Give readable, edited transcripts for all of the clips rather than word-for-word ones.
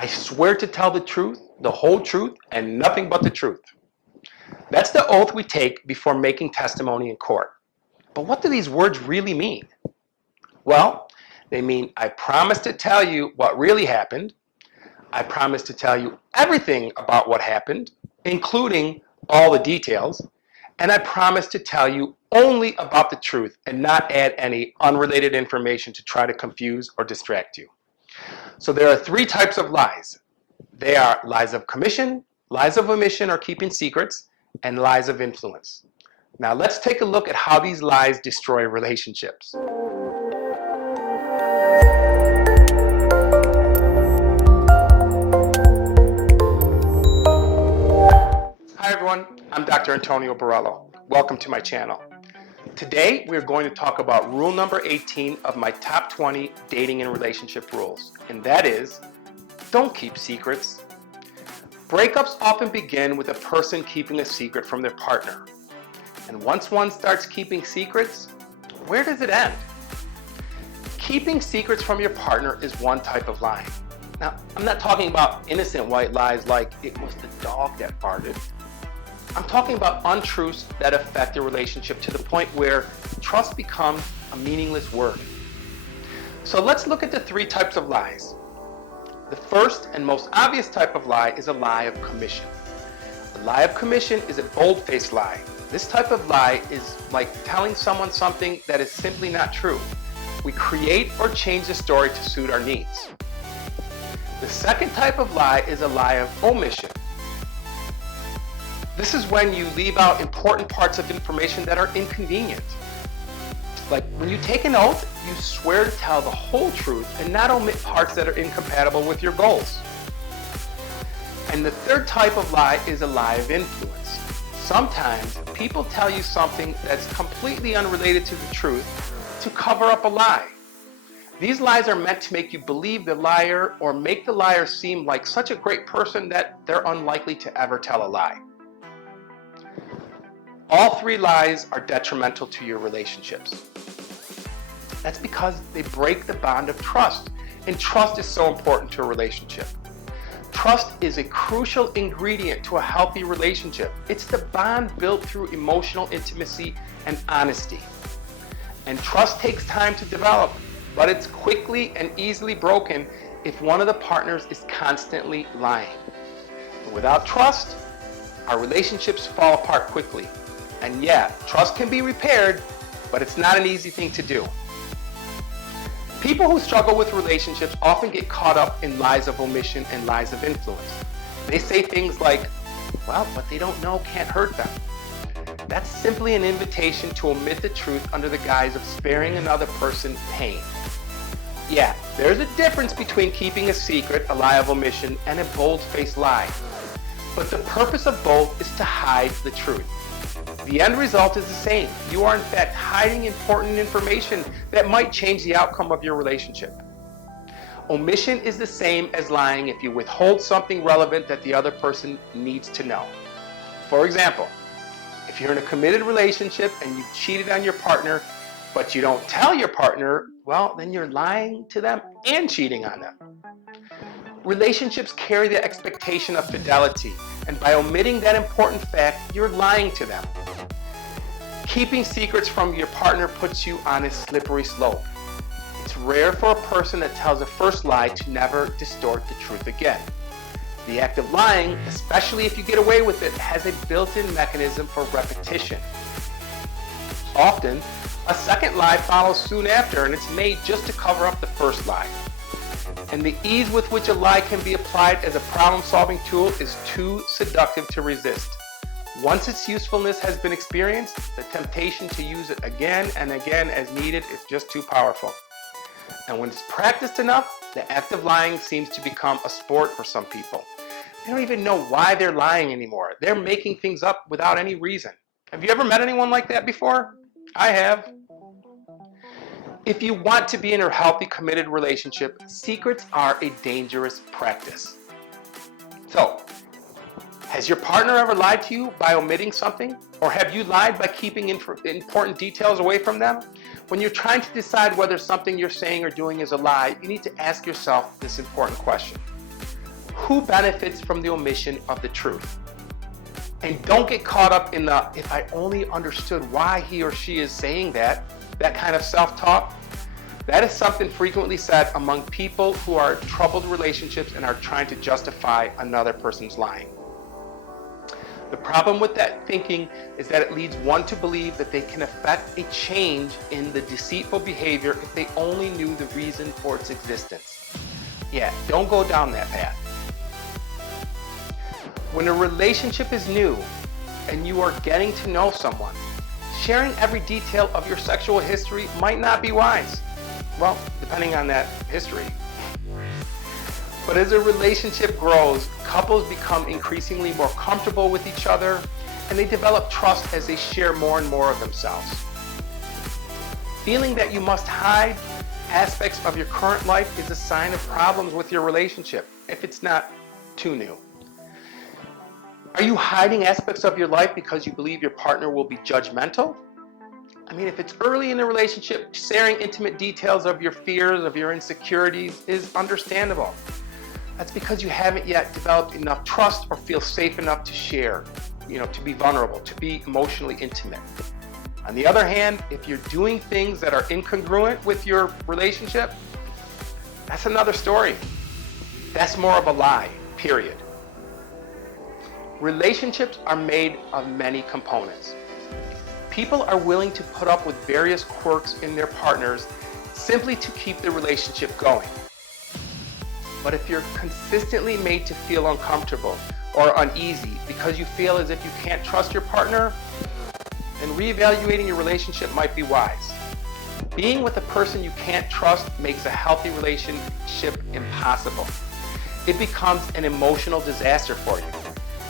I swear to tell the truth, the whole truth, and nothing but the truth. That's the oath we take before making testimony in court. But what do these words really mean? Well, they mean I promise to tell you what really happened. I promise to tell you everything about what happened, including all the details. And I promise to tell you only about the truth and not add any unrelated information to try to confuse or distract you. So there are three types of lies. They are lies of commission, lies of omission or keeping secrets, and lies of influence. Now let's take a look at how these lies destroy relationships. Hi everyone, I'm Dr. Antonio Borello. Welcome to my channel. Today we're going to talk about rule number 18 of my top 20 dating and relationship rules, and that is, don't keep secrets. Breakups often begin with a person keeping a secret from their partner. And once one starts keeping secrets, where does it end? Keeping secrets from your partner is one type of lying. Now, I'm not talking about innocent white lies like it was the dog that farted. I'm talking about untruths that affect your relationship to the point where trust becomes a meaningless word. So let's look at the three types of lies. The first and most obvious type of lie is a lie of commission. A lie of commission is a bold-faced lie. This type of lie is like telling someone something that is simply not true. We create or change the story to suit our needs. The second type of lie is a lie of omission. This is when you leave out important parts of information that are inconvenient. Like when you take an oath, you swear to tell the whole truth and not omit parts that are incompatible with your goals. And the third type of lie is a lie of influence. Sometimes people tell you something that's completely unrelated to the truth to cover up a lie. These lies are meant to make you believe the liar or make the liar seem like such a great person that they're unlikely to ever tell a lie. All three lies are detrimental to your relationships. That's because they break the bond of trust, and trust is so important to a relationship. Trust is a crucial ingredient to a healthy relationship. It's the bond built through emotional intimacy and honesty. And trust takes time to develop, but it's quickly and easily broken if one of the partners is constantly lying. And without trust, our relationships fall apart quickly. And yeah, trust can be repaired, but it's not an easy thing to do. People who struggle with relationships often get caught up in lies of omission and lies of influence. They say things like, well, what they don't know can't hurt them. That's simply an invitation to omit the truth under the guise of sparing another person pain. Yeah, there's a difference between keeping a secret, a lie of omission, and a bold-faced lie. But the purpose of both is to hide the truth. The end result is the same. You are in fact hiding important information that might change the outcome of your relationship. Omission is the same as lying if you withhold something relevant that the other person needs to know. For example, if you're in a committed relationship and you've cheated on your partner, but you don't tell your partner, well, then you're lying to them and cheating on them. Relationships carry the expectation of fidelity, and by omitting that important fact, you're lying to them. Keeping secrets from your partner puts you on a slippery slope. It's rare for a person that tells a first lie to never distort the truth again. The act of lying, especially if you get away with it, has a built-in mechanism for repetition. Often, a second lie follows soon after, and it's made just to cover up the first lie. And the ease with which a lie can be applied as a problem-solving tool is too seductive to resist. Once its usefulness has been experienced, the temptation to use it again and again as needed is just too powerful. And when it's practiced enough, the act of lying seems to become a sport for some people. They don't even know why they're lying anymore. They're making things up without any reason. Have you ever met anyone like that before? I have. If you want to be in a healthy, committed relationship, secrets are a dangerous practice. So, has your partner ever lied to you by omitting something? Or have you lied by keeping important details away from them? When you're trying to decide whether something you're saying or doing is a lie, you need to ask yourself this important question. Who benefits from the omission of the truth? And don't get caught up in the, if I only understood why he or she is saying that kind of self-talk. That is something frequently said among people who are in troubled relationships and are trying to justify another person's lying. The problem with that thinking is that it leads one to believe that they can affect a change in the deceitful behavior if they only knew the reason for its existence. Yeah, don't go down that path. When a relationship is new and you are getting to know someone, sharing every detail of your sexual history might not be wise. Well, depending on that history. But as a relationship grows, couples become increasingly more comfortable with each other, and they develop trust as they share more and more of themselves. Feeling that you must hide aspects of your current life is a sign of problems with your relationship, if it's not too new. Are you hiding aspects of your life because you believe your partner will be judgmental? I mean, if it's early in the relationship, sharing intimate details of your fears, of your insecurities is understandable. That's because you haven't yet developed enough trust or feel safe enough to share, to be vulnerable, to be emotionally intimate. On the other hand, if you're doing things that are incongruent with your relationship, that's another story. That's more of a lie, period. Relationships are made of many components. People are willing to put up with various quirks in their partners simply to keep the relationship going. But if you're consistently made to feel uncomfortable or uneasy because you feel as if you can't trust your partner, then reevaluating your relationship might be wise. Being with a person you can't trust makes a healthy relationship impossible. It becomes an emotional disaster for you.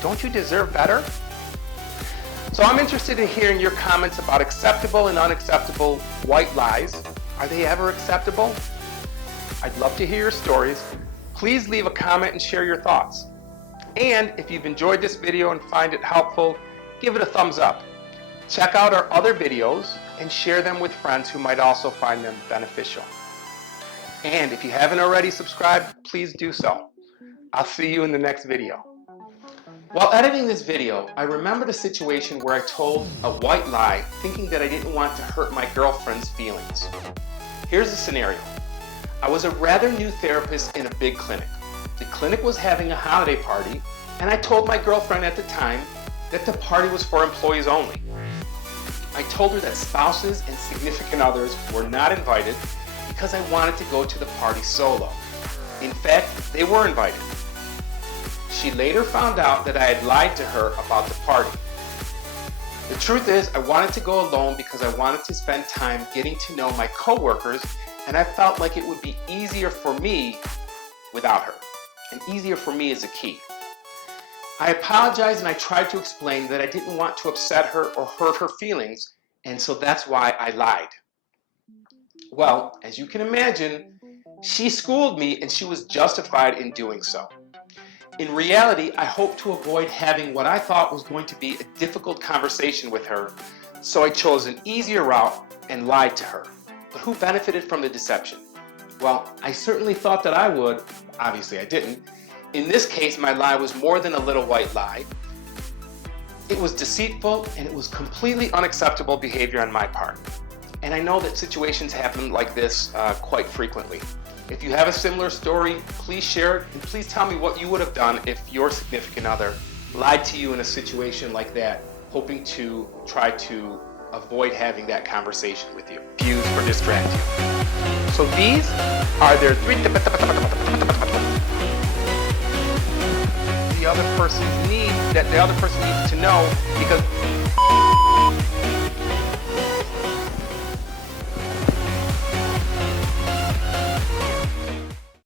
Don't you deserve better? So I'm interested in hearing your comments about acceptable and unacceptable white lies. Are they ever acceptable? I'd love to hear your stories. Please leave a comment and share your thoughts. And if you've enjoyed this video and find it helpful, give it a thumbs up. Check out our other videos and share them with friends who might also find them beneficial. And if you haven't already subscribed, please do so. I'll see you in the next video. While editing this video, I remembered a situation where I told a white lie thinking that I didn't want to hurt my girlfriend's feelings. Here's the scenario. I was a rather new therapist in a big clinic. The clinic was having a holiday party, and I told my girlfriend at the time that the party was for employees only. I told her that spouses and significant others were not invited because I wanted to go to the party solo. In fact, they were invited. She later found out that I had lied to her about the party. The truth is, I wanted to go alone because I wanted to spend time getting to know my coworkers, and I felt like it would be easier for me without her. And easier for me is the key. I apologized and I tried to explain that I didn't want to upset her or hurt her feelings, and so that's why I lied. Well, as you can imagine, she schooled me and she was justified in doing so. In reality, I hoped to avoid having what I thought was going to be a difficult conversation with her, so I chose an easier route and lied to her. But who benefited from the deception? Well, I certainly thought that I would. Obviously, I didn't. In this case, my lie was more than a little white lie. It was deceitful, and it was completely unacceptable behavior on my part. And I know that situations happen like this quite frequently. If you have a similar story, please share it, and please tell me what you would have done if your significant other lied to you in a situation like that, hoping to try to avoid having that conversation with you, confuse or distract you. So these are their three the other person needs to know, because